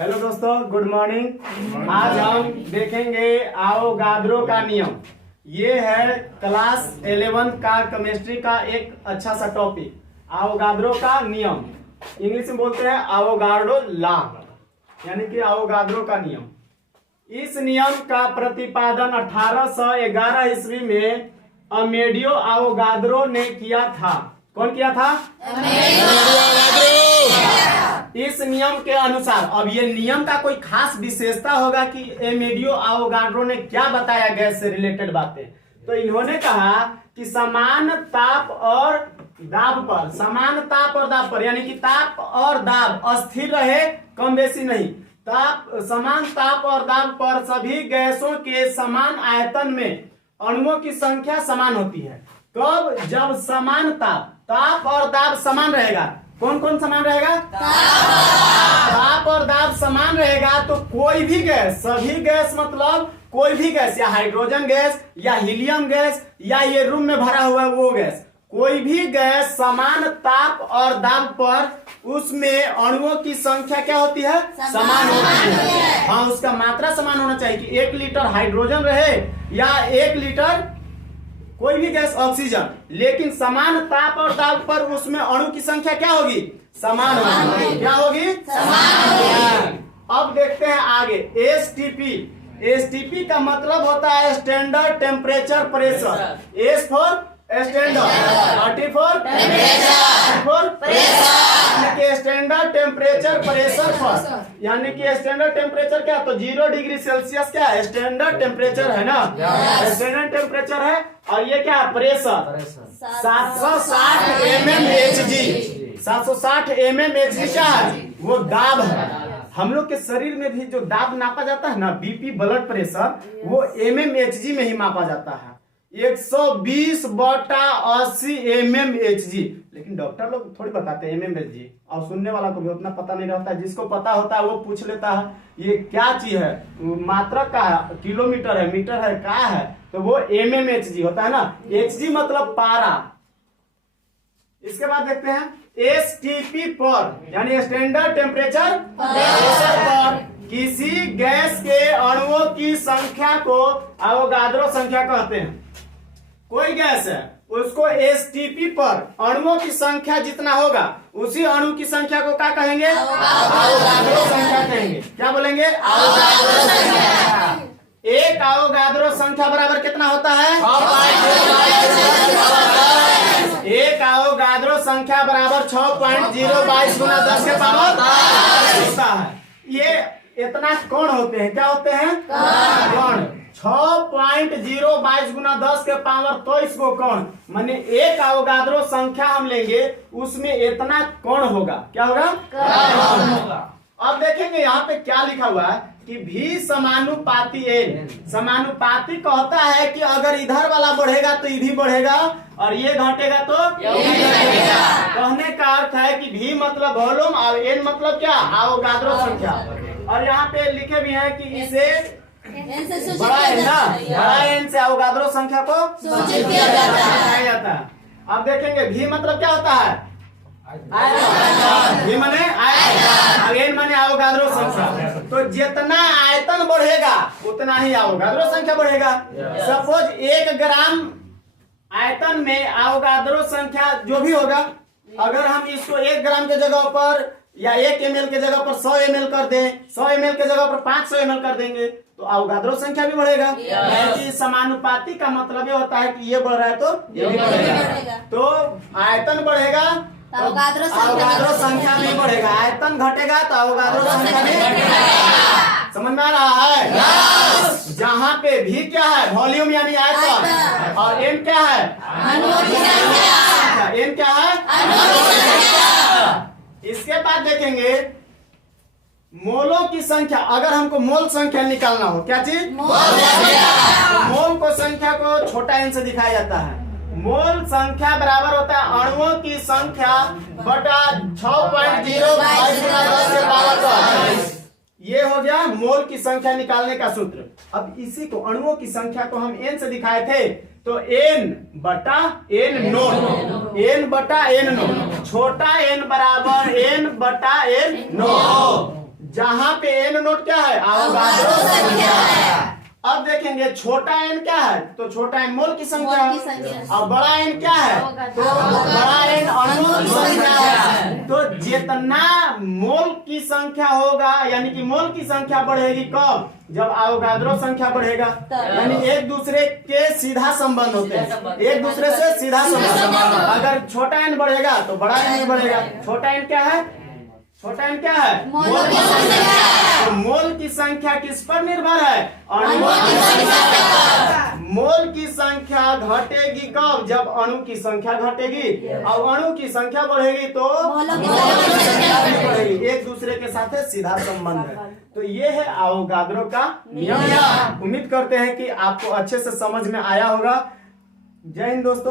Hello दोस्तों, good morning. आज हम देखेंगे आवोगाद्रो का नियम। ये है क्लास 11 का केमिस्ट्री का एक अच्छा सा टॉपिक, आवोगाद्रो का नियम। इंग्लिश में बोलते हैं आवोगाड्रो लॉ, यानी कि आवोगाद्रो का नियम। इस नियम का प्रतिपादन 1811 ईस्वी में अमेडियो आवोगाद्रो ने किया था। कौन किया था? इस नियम के अनुसार, अब ये नियम का कोई खास विशेषता होगा कि अमेडियो आवोगाड्रो ने क्या बताया गैस से रिलेटेड बातें। तो इन्होंने कहा कि समान ताप और दाब पर, समान ताप और दाब पर, यानी कि ताप और दाब अस्थिर रहे, कम बेसी नहीं। समान ताप और दाब पर सभी गैसों के समान आयतन में अणुओं की संख्या समान होती है। कब? जब समान ताप और दाब समान रहेगा। कौन कौन समान रहेगा? ताप और दाब समान रहेगा तो कोई भी गैस, सभी गैस मतलब कोई भी गैस, या हाइड्रोजन गैस या हीलियम गैस या ये रूम में भरा हुआ है वो गैस, कोई भी गैस समान ताप और दाब पर उसमें अणुओं की संख्या क्या होती है? समान होती है। हाँ, उसका मात्रा समान होना चाहिए कि 1 लीटर हाइड्रोजन रहे या 1 लीटर कोई भी गैस ऑक्सीजन, लेकिन समान ताप और दाब पर उसमें अणु की संख्या क्या होगी? समान होगी। क्या होगी? समान। अब देखते हैं आगे एसटीपी। एसटीपी का मतलब होता है standard temperature pressure. S for standard, T for pressure, standard temperature pressure पर, यानी कि स्टैंडर्ड टेम्परेचर क्या? तो 0 डिग्री सेल्सियस क्या है? स्टैंडर्ड टेम्परेचर है ना, स्टैंडर्ड टेम्परेचर है। और ये क्या है? Pressure 760 mmHg। 760 mmHg क्या है? वो दाब है। हम लोग के शरीर में भी जो दाब नापा जाता है ना, बीपी, ब्लड प्रेशर, वो mmHg में ही मापा जाता है। 120/80 mmHg। लेकिन डॉक्टर लोग थोड़ी बताते हैं mmHg, और सुनने वाला को भी उतना पता नहीं रहता है। जिसको पता होता है वो पूछ लेता है ये क्या चीज है, मात्रक का है, किलोमीटर है, मीटर है, क्या है, तो वो mmHg होता है ना। Hg मतलब पारा। इसके बाद देखते हैं एसटीपी पर, यानी स्टैंडर्ड टेम्परेचर प्रेशर पर किसी गैस के अणुओं की संख्या को आवोगाद्रो संख्या कहते हैं। कोई गैस है, उसको एसटीपी पर अणुओं की संख्या जितना होगा उसी अणु की संख्या को क्या कहेंगे? आवोगाद्रो संख्या कहेंगे। क्या बोलेंगे? आवोगाद्रो संख्या। एक आवोगाद्रो संख्या बराबर कितना होता है? एक आवोगाद्रो संख्या बराबर 6.022 गुना 10 के पावर होता है। ये इतना कण होते हैं। क्या होते हैं? कण। 6.022 गुना 10 के पावर 23 को कण, माने एक आवोगाद्रो संख्या हम लेंगे उसमें इतना कण होगा। क्या होगा? कण होगा। अब देखेंगे यहाँ पे क्या लिखा हुआ है कि भी समानुपाती एन। समानुपाती कहता है कि अगर इधर वाला बढ़ेगा तो ये भी बढ़ेगा, और ये घटेगा तो ये भी घटेगा। कहने का अर्थ है कि भी मतलब वॉल्यूम और एन मतलब क्या? आवोगाद्रो संख्या। और यहाँ पे लिखे भी है कि इसे बड़ा एन ना, बड़ा एन से आवोगाद्रो संख्या को सूचित किया जाता है। अब देखेंगे भी मतलब क्या होता है? भी माने आयतन, एन माने आवोगाद्रो संख्या। तो जितना आयतन बढ़ेगा उतना ही आवोगाद्रो संख्या बढ़ेगा। सपोज 1 ग्राम आयतन में आवोगाद्रो संख्या जो भी होगा, अगर हम इसको 1 ग्राम के जगह पर या 1 ml के जगह पर 100 ml कर दें, 100 ml के जगह पर 500 ml कर देंगे तो आवोगाद्रो संख्या भी बढ़ेगा। यानी समानुपाती का मतलब ये होता है कि ये बढ़ रहा है तो ये भी बढ़ेगा। तो आयतन बढ़ेगा तो आवोगाद्रो संख्या नहीं बढ़ेगा, आयतन घटेगा तो आवोगाद्रो संख्या नहीं बढ़ेगा। समझ में आ रहा है? जहाँ पे भी क्या है? वॉल्यूम यानी आयतन, और एन क्या है? एन क्या है? इसके बाद देखेंगे मोलों की संख्या। अगर हमको मोल संख्या निकालना हो, क्या चीज? मोल को संख्या को छोटा एन से दिखाया जाता है। मोल संख्या बराबर होता है अणुओं की संख्या बटा 6.022 गुना 10 के पावर 10। ये हो गया मोल की संख्या निकालने का सूत्र। अब इसी को, अणुओं की संख्या को हम एन से दिखाए थे, तो एन बटा एन नोट, एन बटा एन नोट, छोटा एन बराबर एन बटा एन नोट। जहां पे एन नोट क्या है, अवोगाड्रो संख्या है। अब देखेंगे छोटा एन क्या है, तो छोटा एन मोल की संख्या है, और बड़ा एन क्या है, तो बड़ा एन अणुओं की संख्या है। तो जितना मोल की संख्या होगा, यानी कि मोल की संख्या बढ़ेगी कब, जब अवोगाड्रो संख्या बढ़ेगा, यानी एक दूसरे के सीधा संबंध होते हैं, एक दूसरे से सीधा संबंध। अगर छोटा एन बढ़ेगा तो बड़ा एन भी बढ़ेगा। छोटा एन क्या है, छोटा एन क्या है, मोल की संख्या। तो मोल की संख्या किस पर निर्भर है, अणुओं की संख्या। मोल की संख्या घटेगी कब, जब अणु की संख्या घटेगी, और अणु की संख्या बढ़ेगी तो मोल की संख्या भी बढ़ेगी। एक दूसरे के साथ सीधा संबंध है। तो ये है अवोगाड्रो का नियम। उम्मीद करते हैं कि आपको अच्छे से समझ में आया होगा। जय हिंद दोस्तों।